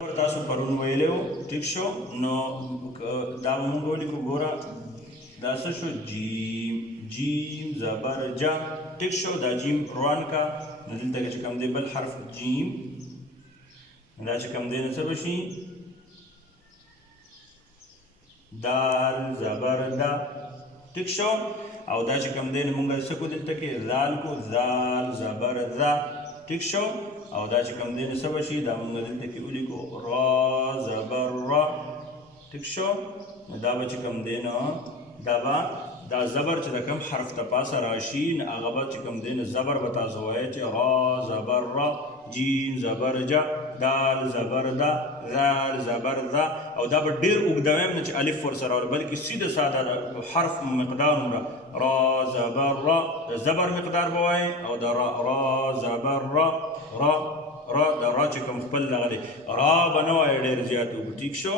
تاسو پرون ویلی وو ټیک شو نو دا به مونږ ولیکو ګوره دا څه شو جیم زبر جا ټیک شو دا جیم روان کا نو دلته چې کوم دی بل حرف جیم دا چې کوم دی نو څه به شي دال زبر دا ټیک شو او دا چې کوم دی نو مونږ څه کو دلته کې زال کو زال زبر ذا ټیک شو او دا چې کوم دی نو څه به شي دا مونږ دلته کې ولیکو را زبر را ټیک شو نو دا به چې کوم دی نو دا زبر چې د کوم حرف ته پاسه راشي نو هغه به چې کوم دی نو زبر به تاسو وایئ چې را زبر را جیم زبر جا دال زبر دا زال زبر ذا او دا به ډېر اوږده ویم نه چې الف ورسره راوړي بلکې سیده ساده حرف مقدار عمره را زبر را د زبر مقدار به وایئ او د را زبر را را دا را چې کوم خپل دغه دی را به نه وایئ ډېر زیات اوږد ټیک شو